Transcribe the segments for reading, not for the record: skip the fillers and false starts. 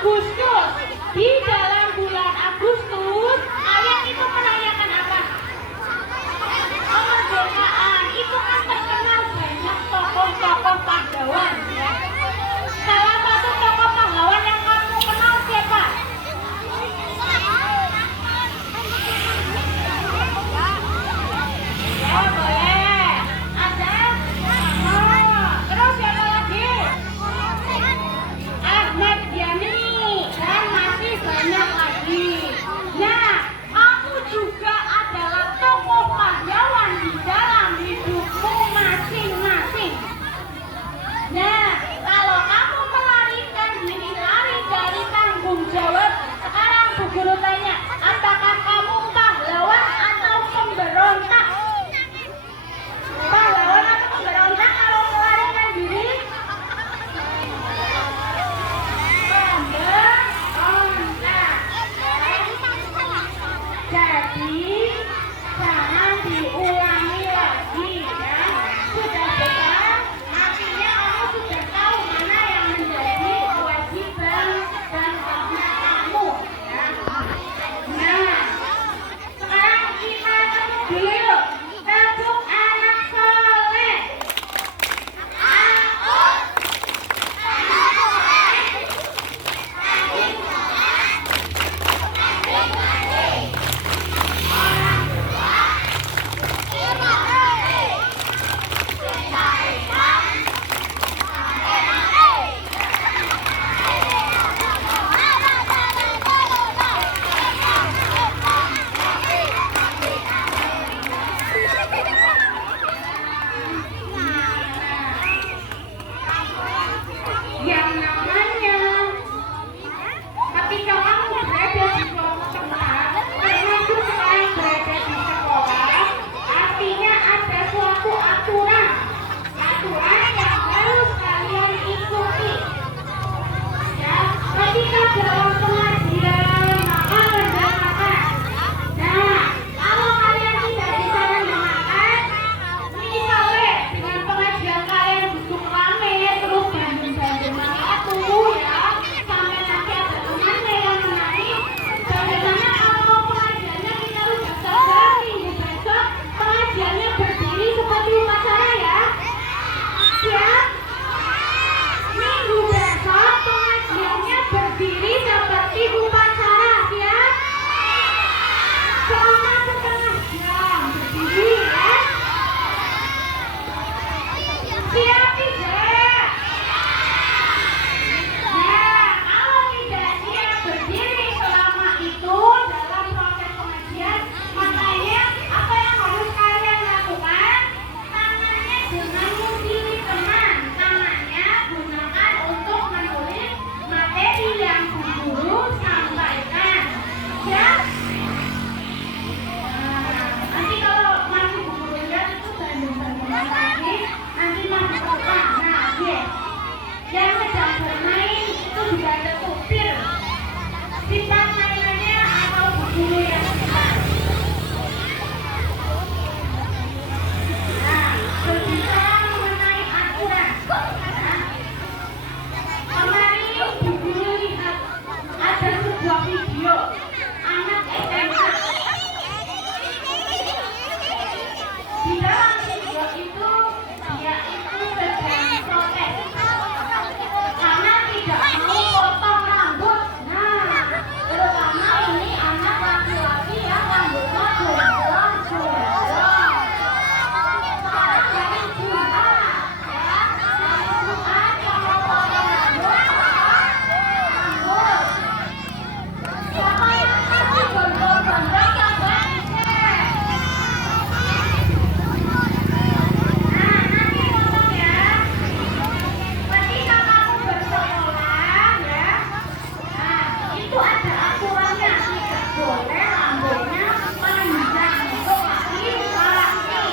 Agustus. Di dalam bulan Agustus, kalian itu merayakan apa? Kemerdekaan. Itu kan terkenal banyak tokoh-tokoh pahlawan. Ya. Salah satu tokoh pahlawan yang kamu kenal siapa? Ya boleh. Ada. Oh, terus siapa lagi? Ahmad Yani dan masih banyak lagi. Nah, kamu juga adalah tokoh pahlawan di dalam hidupmu masing-masing. Nah, kalau kamu melarikan diri lari dari tanggung jawab, sekarang Bu Guru tanya, apakah kamu pahlawan atau pemberontak? Pahlawan atau pemberontak kalau melarikan diri? Jadi jangan diulangi lagi ya. Sudah besar, artinya kamu sudah tahu mana yang menjadi kewajiban dan haknya kamu ya. Nah, sekarang kita tepuk dulu yuk. Tepuk anak soleh. Yang namanya ketika kamu berada di suatu tempat, termasuk sekarang berada di sekolah, artinya ada suatu aturan yang harus kalian ikuti ya. Ketika dalam pengajian maka mendengarkan. Nah, kalau kalian tidak bisa mendengarkan, misalnya dengan pengajian kalian duduk rame terus banding-banding aku ya, sampai nanti ada temannya yang menarik. Bagaimana kalau pengajiannya kita udah saja minggu besok pengajiannya berdiri seperti upacara ya? Siap? Minggu besok pengajiannya berdiri seperti upacara, siap? Selama setengah jam berdiri ya? Siap tidak? Nah, kalau tidak siap berdiri selama itu dalam proses pengajian, makanya apa yang harus kalian lakukan? Tangannya jangan mengkiri teman, tangannya gunakan untuk menulis materi yang Bu Guru sampaikan. Siap? Nanti kalau masih Bu Guru lihat itu banding-bandingan lagi, nanti masih kotak. Nah, yes. Yang sedang bermain itu juga ada supir. Simpan mainannya atau Bu Guru yang simpan. Nah, berbicara mengenai aturan. Nah, kemarin Bu Guru lihat ada sebuah video anak SMA. Di dalam video itu dia itu sedang protes karena tidak mau potong rambut. Nah, terutama ini anak laki-laki yang rambutnya gondrong. Sekarang dari Jumat ya, dari Jumat kalau potong rambut, rambut. Siapa yang masih gondrong-gondrong yang berani cek? Nah, nanti ngomong ya. Ketika kamu bersekolah ya, nah itu ada aturannya, tidak boleh rambutnya panjang untuk laki-laki.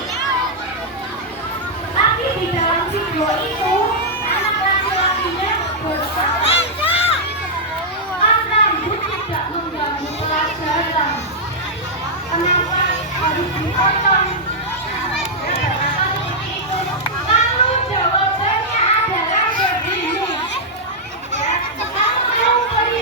Tapi di dalam video itu anak laki-lakinya berkata, kan rambut tidak mengganggu pelajaran. Kenapa harus dipotong? Lalu jawabannya adalah begini. Ya, kamu tahu beri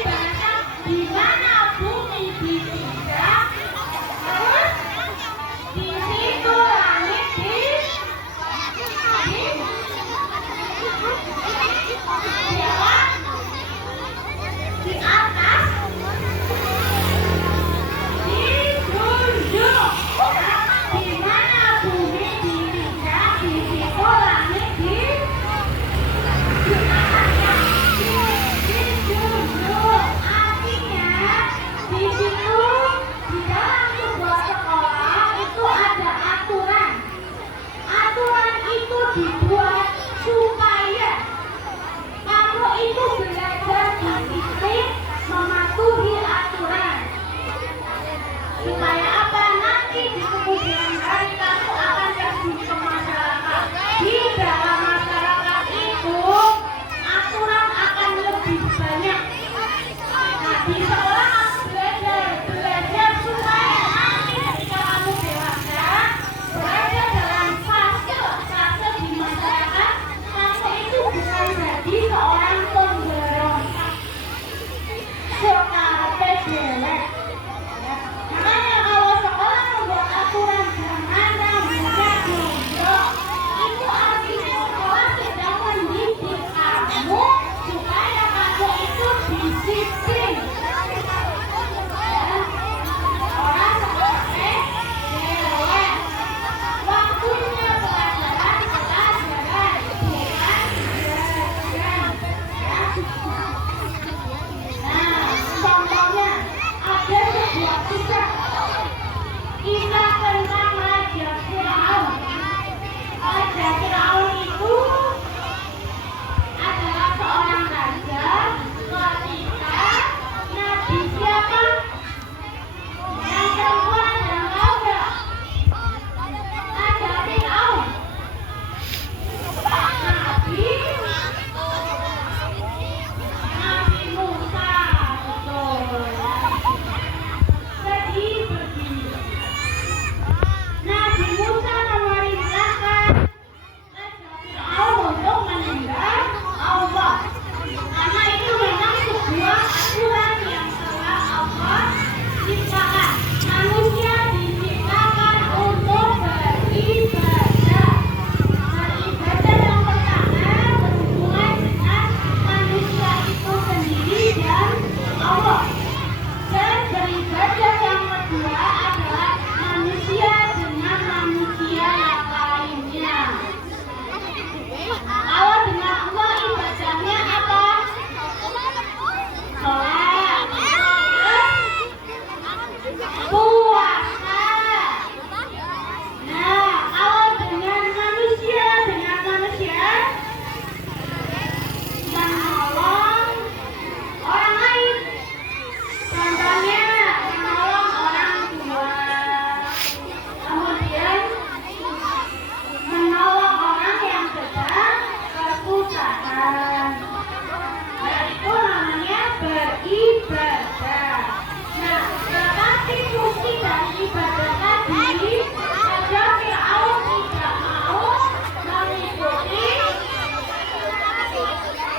instruksi dan ibadah tadi, saja Fir'aun tidak mau mengikuti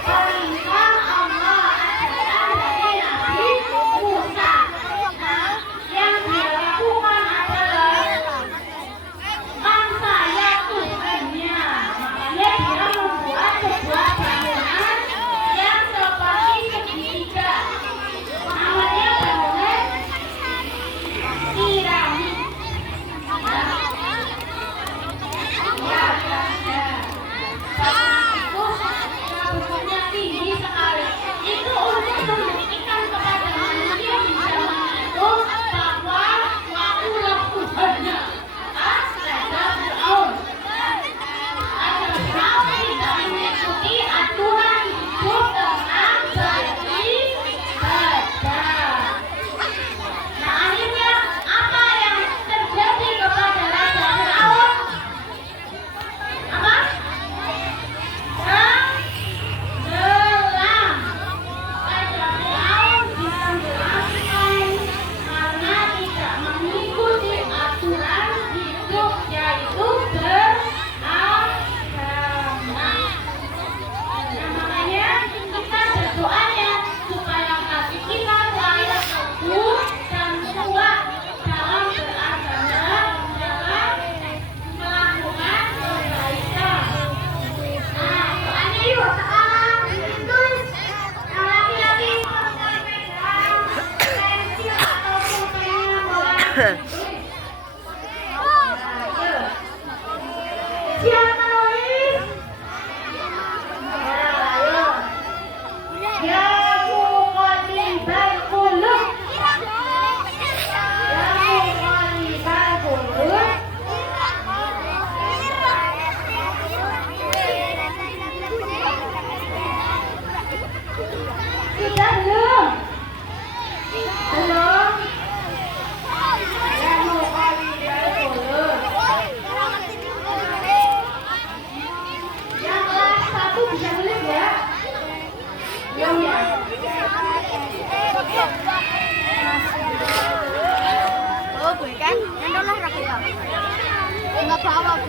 perintah Allah ajaran dari Nabi Musa. Nah, yang dia lakukan adalah kan saya Tuhannya. Makanya dia membuat sebuah bangunan yang seperti segitiga. Namanya bangunan piramid. Ya, bentuknya tinggi sekali. Itu untuk membuktikan kepada manusia di zaman itu bahwa akulah Tuhannya. Raja Fir'aun. Raja Fir'aun tidak mengikuti aturan hidup dengan beribadah. Nah, akhirnya apa yang terjadi kepada Raja Fir'aun? Apa? Tenggelam. Raja Fir'aun ditenggelamkan karena tidak mengikuti aturan hidup, yaitu beragama. Nah, makanya kita berdoanya supaya hati kita selalu teguh dan kuat dalam beragama, dalam melakukan kebaikan. Nah, doanya yuk sekarang tulis. Yang laki-laki pakai pegang pensil atau pulpen boleh tulis. Nah, yuk. Siapa nulis? Nah, yuk. Ya muqallibal qulub. Ya muqallibal qulub. Sudah belum? Belum? Ya muqallibal qulub. Yang kelas 1 bisa nulis ya? Belum ya? Oh, bukan? Yang dulu rakyat. Enggak bawa, Bu.